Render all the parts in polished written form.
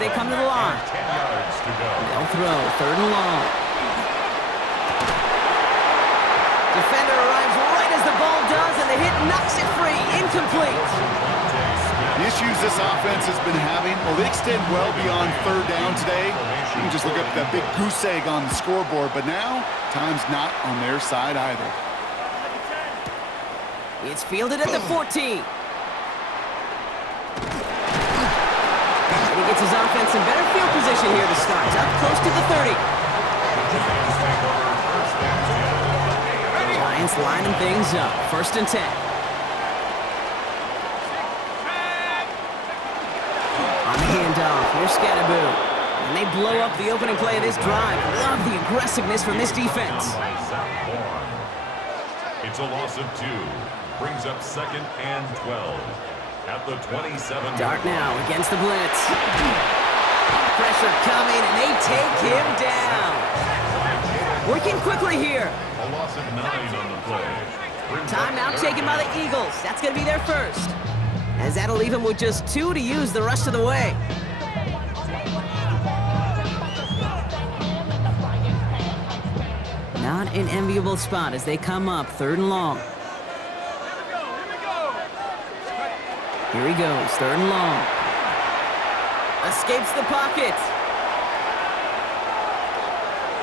they come to the line. 10 yards to go. They'll throw, 3rd and long. Defender arrives right as the ball does, and the hit knocks it free. Incomplete. The issues this offense has been having, well, they extend well beyond 3rd down today. You can just look up that big goose egg on the scoreboard, but now, time's not on their side either. It's fielded at the 14. And he gets his offense in better field position here to start. Up close to the 30. Giants lining things up. 1st and 10. On the handoff, here's Scatterboo. And they blow up the opening play of this drive. Love the aggressiveness from this defense. It's a loss of 2. Brings up 2nd and 12. At the 27. Dart now against the blitz. Pressure coming, and they take him down. Working quickly here. A loss of 9 on the play. Timeout taken by the Eagles. That's going to be their first. As that'll leave him with just 2 to use the rest of the way. Not an enviable spot as they come up 3rd and long. Here he goes, 3rd and long. Escapes the pocket.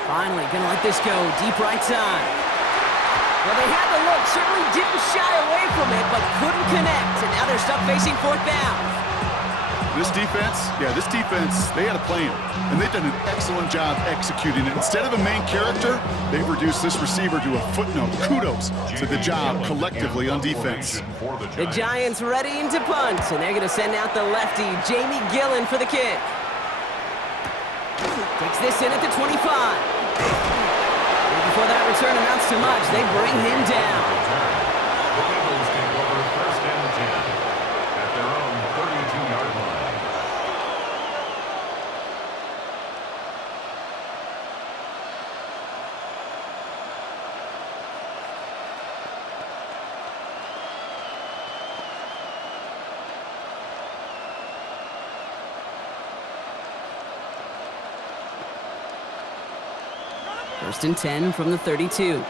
Finally, gonna let this go, deep right side. Well, they had the look, certainly didn't shy away from it, but couldn't connect, and now they're stuck facing 4th down. This defense, they had a plan, and they've done an excellent job executing it. Instead of a main character, they've reduced this receiver to a footnote. Kudos to the job collectively on defense. The Giants readying to punt, and they're going to send out the lefty, Jamie Gillen, for the kick. Takes this in at the 25. And before that return amounts to much, they bring him down. The Eagles take over 1st and 10 at their own 32-yard line. First and 10 from the 32.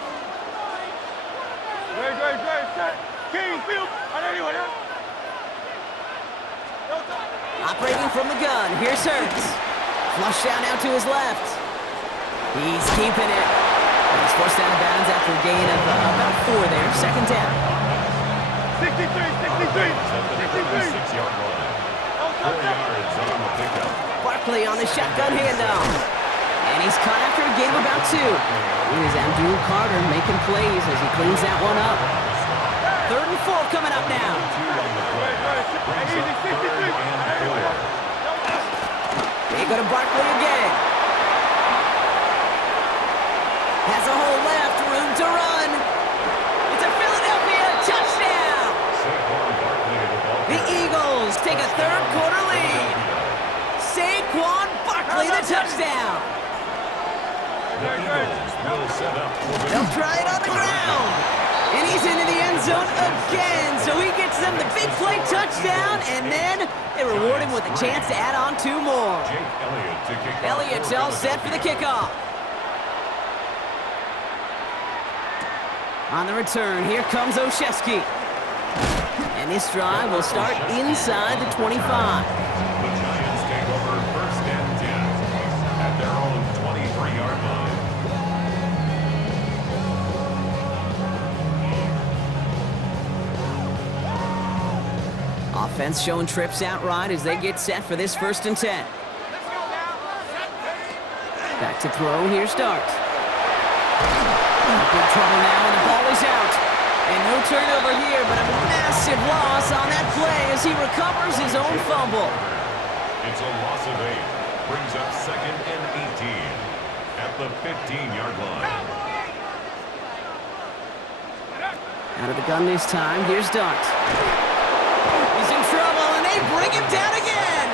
Operating from the gun, here's Hurts. Flush down now to his left. He's keeping it. He's forced out of bounds after a gain of about 4 there. 2nd down. 63. 6-yard line. 4 yards on the pickup. Barkley on the shotgun handoff. And he's caught after a gain of about 2. Here's Abdul Carter making plays as he cleans that one up. 3rd and 4 coming up now. They go to Barkley again. Has a hole left, room to run. It's a Philadelphia touchdown. The Eagles take a 3rd quarter lead. Saquon Barkley the touchdown. They'll try it on the ground. And he's into the end zone again. So he gets them the big play touchdown, and then they reward him with a chance to add on 2 more. Elliott's all set for the kickoff. On the return, here comes Olszewski. And this drive will start inside the 25. The Giants take over 1st and 10 at their own 23-yard line. Offense showing trips outright as they get set for this 1st and 10. Back to throw, here's Dart. Big trouble now, and the ball is out. And no turnover here, but a massive loss on that play as he recovers his own fumble. It's a loss of 8. Brings up 2nd and 18 at the 15-yard line. Out of the gun this time, here's Dart. He's in trouble, and they bring him down again.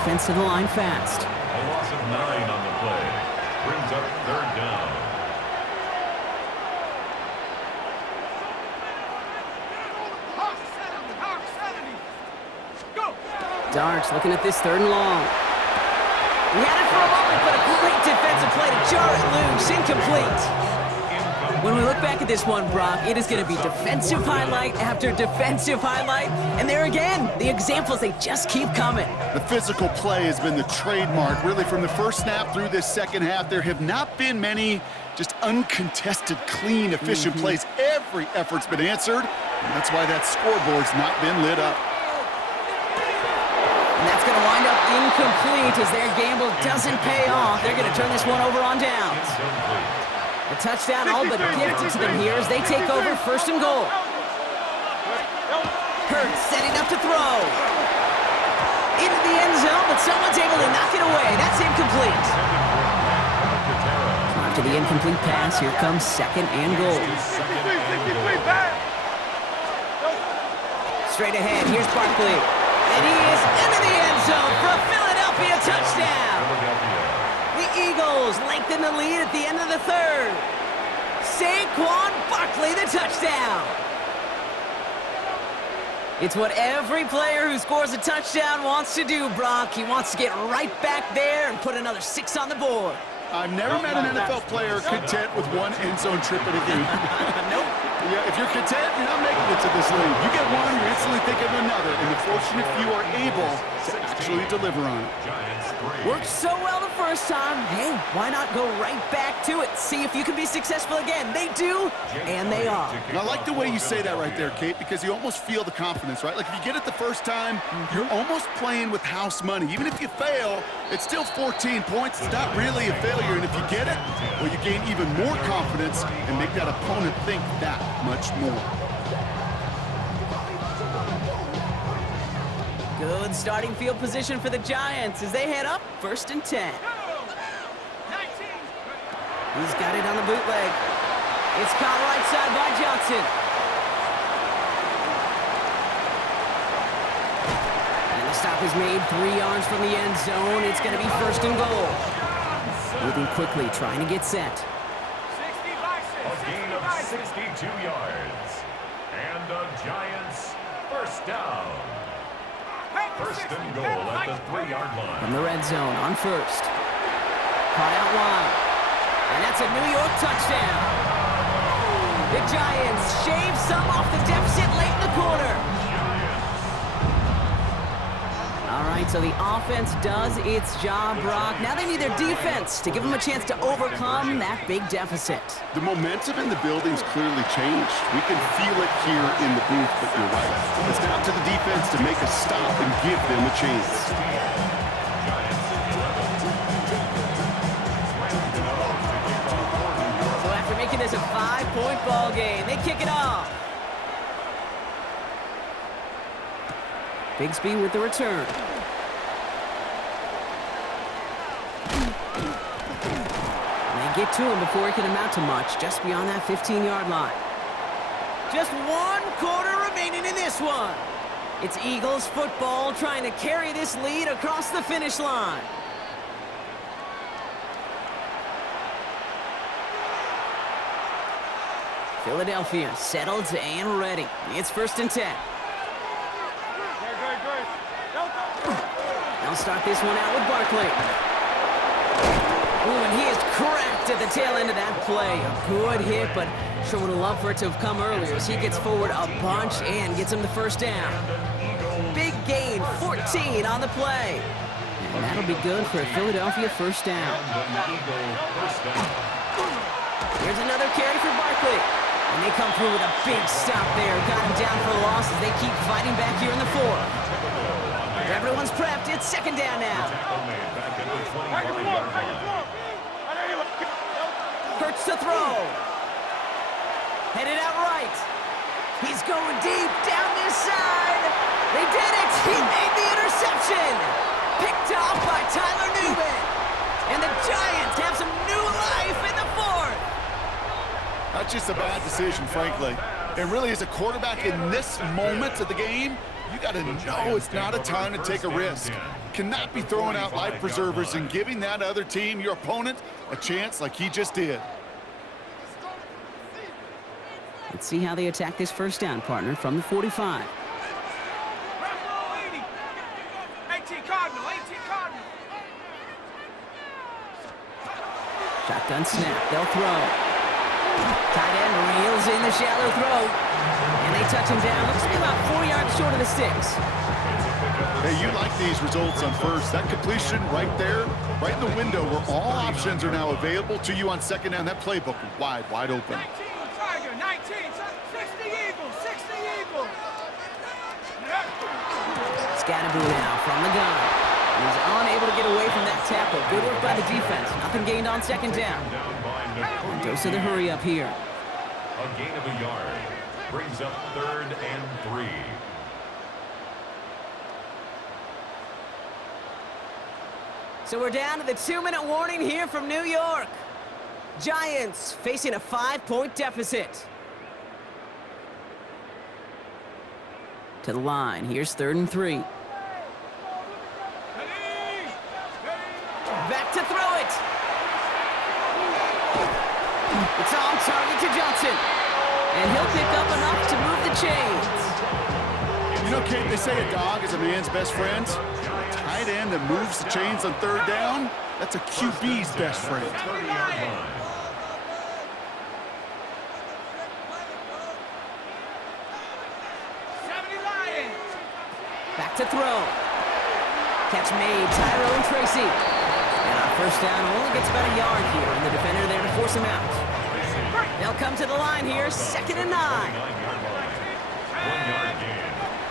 Offense to the line fast. A loss of 9 on the play. Brings up 3rd down. starts, looking at this 3rd and long. He had it for a moment, but a great defensive play to jar it loose. Incomplete. When we look back at this one, Brock, it is going to be defensive highlight after defensive highlight. And there again, the examples, they just keep coming. The physical play has been the trademark. Really, from the first snap through this second half, there have not been many just uncontested, clean, efficient plays. Every effort's been answered, and that's why that scoreboard's not been lit up. And that's going to wind up incomplete as their gamble doesn't pay off. They're going to turn this one over on downs. A touchdown all but gifted to them here as they take over 1st and goal. Hurts setting up to throw. Into the end zone, but someone's able to knock it away. That's incomplete. After the incomplete pass, here comes 2nd and goal. Straight ahead, here's Barkley. And he is into the end zone for a Philadelphia touchdown. The Eagles lengthen the lead at the end of the 3rd. Saquon Barkley, the touchdown. It's what every player who scores a touchdown wants to do, Brock. He wants to get right back there and put another 6 on the board. I've never met an NFL player content with one end zone trip in a game. Nope. Yeah, if you're content, you're not making it to this league. You get one, you're instantly thinking of another, and the fortunate few are able to actually deliver on it. Worked so well the first time. Hey, why not go right back to it? See if you can be successful again. They do, and they are. And I like the way you say that right there, Kate, because you almost feel the confidence, right? Like if you get it the first time, you're almost playing with house money. Even if you fail, it's still 14 points. It's not really a failure. And if you get it, well, you gain even more confidence and make that opponent think that much more. Good starting field position for the Giants as they head up 1st and 10. He's got it on the bootleg. It's caught right side by Johnson. And the stop is made 3 yards from the end zone. It's going to be 1st and goal. Moving quickly, trying to get set. A gain of 62 yards. And the Giants, 1st down. 1st and goal at the 3-yard line. From the red zone on 1st. Caught out wide. And that's a New York touchdown. The Giants shave some off the deficit late in the quarter. All right, so the offense does its job, Brock. Now they need their defense to give them a chance to overcome that big deficit. The momentum in the building's clearly changed. We can feel it here in the booth, but you're right. It's now to the defense to make a stop and give them a chance. So after making this a 5-point ball game, they kick it off. Bigsby with the return. And they get to him before he can amount to much, just beyond that 15-yard line. Just 1 quarter remaining in this one. It's Eagles football trying to carry this lead across the finish line. Philadelphia settled and ready. It's 1st and 10. They'll start this one out with Barkley. Ooh, and he is cracked at the tail end of that play. A good hit, but sure would have loved for it to have come earlier as he gets forward a bunch and gets him the 1st down. Big gain, 14 on the play. And that'll be good for a Philadelphia 1st down. Here's another carry for Barkley. And they come through with a big stop there. Got him down for the loss as they keep fighting back here in the 4th. Everyone's prepped. It's 2nd down now. Hurts to throw. Headed out right. He's going deep down this side. They did it. He made the interception. Picked off by Tyler Newman. And the Giants have some new life in the 4th. That's just a bad decision, frankly. And really, as a quarterback in this moment of the game, you got to know it's not a time to take a risk. Cannot be throwing out life preservers and giving that other team, your opponent, a chance like he just did. Let's see how they attack this 1st down, partner, from the 45. Shotgun snap. They'll throw. Tight end reels in the shallow throw. And they touch him down. Looks to be about 4 yards short of the sticks. Hey, you like these results on first. That completion right there, right in the window where all options are now available to you on second down. That playbook wide open. 19, Tiger, 19, 60 Eagles, 60 Eagles. Scatterboo now from the gun. He's unable to get away from that tackle. Good work by the defense. Nothing gained on second down. Dose of the hurry up here. A gain of a yard brings up 3rd and 3. So we're down to the 2-minute warning here from New York. Giants facing a 5-point deficit. To the line. Here's 3rd and 3. Back to throw it. It's on target to Johnson. And he'll pick up enough to move the chains. You know, Kate, they say a dog is a man's best friend. A tight end that moves the chains on 3rd down, that's a QB's best friend. 30-yard line. Back to throw. Catch made, Tyrone Tracy. And on 1st down, only gets about a yard here, and the defender there to force him out. They'll come to the line here, 2nd and 9. 1 yard gain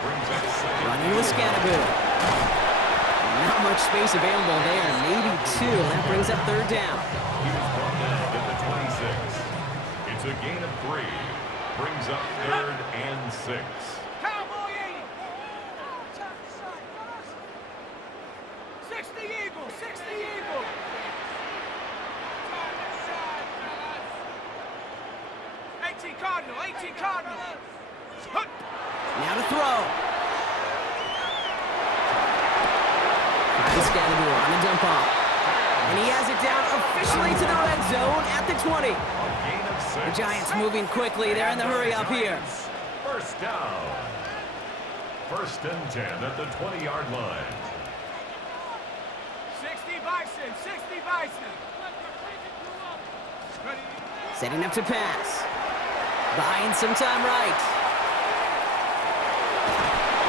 brings up 2nd. Running with Scatterboo. Not much space available there, maybe 2. That brings up 3rd down. He was brought down at the 26. It's a gain of 3. Brings up 3rd and 6. Cowboy 80. 60 Eagles, 60 Eagles. Cardinal, 18 Cardinal. Now to throw. Finds Scatterboo on the dump off. And he has it down officially to the red zone at the 20. The Giants moving quickly. They're in the hurry up here. 1st down. 1st and 10 at the 20-yard line. 60 Bison, 60 Bison. Ready? Setting up to pass. Buying some time right.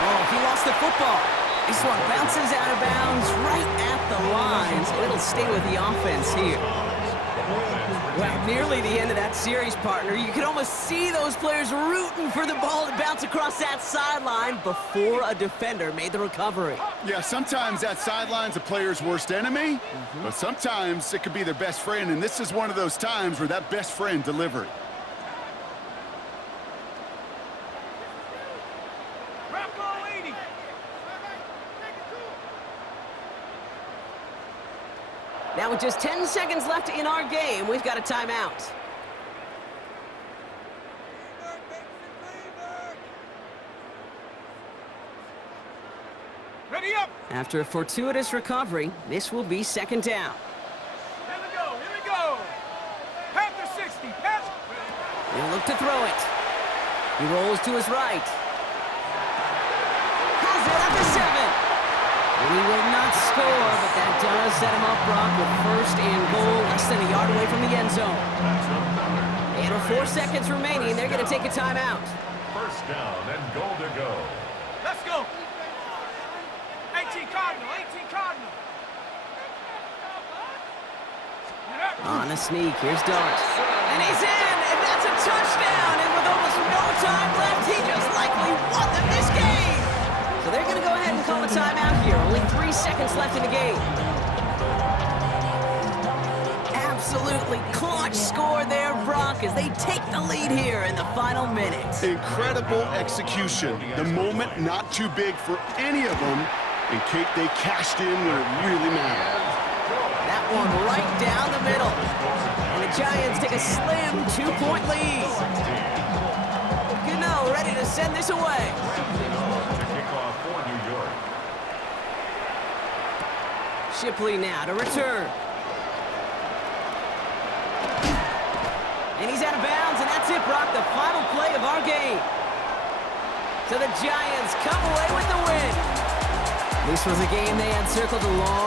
Oh, he lost the football. This one bounces out of bounds right at the lines. It'll stay with the offense here. Well, nearly the end of that series, partner. You could almost see those players rooting for the ball to bounce across that sideline before a defender made the recovery. Yeah, sometimes that sideline's a player's worst enemy, but sometimes it could be their best friend, and this is one of those times where that best friend delivered. Now with just 10 seconds left in our game, we've got a timeout. Ready up. After a fortuitous recovery, this will be 2nd down. Here we go, here we go. Panther 60, Panther. He'll look to throw it. He rolls to his right. Has it at the 7. And he will not score, but that does set him up, Brock, with 1st and goal, less than a yard away from the end zone. And with 4 seconds remaining, they're going to take a timeout. 1st down and goal to go. Let's go. 18 Cardinal, 18 Cardinal. On a sneak, here's Dart. And he's in, and that's a touchdown. And with almost no time left, he just likely won them this game. So they're going to go ahead and call a timeout here. Only 3 seconds left in the game. Absolutely clutch score there, Brock, as they take the lead here in the final minute. Incredible execution. The moment not too big for any of them. And Kate, they cashed in when it really mattered. That one right down the middle. And the Giants take a slim 2-point lead. Gano ready to send this away. Shipley now to return. And he's out of bounds, and that's it, Brock, the final play of our game. So the Giants come away with the win. This was a game they had circled a long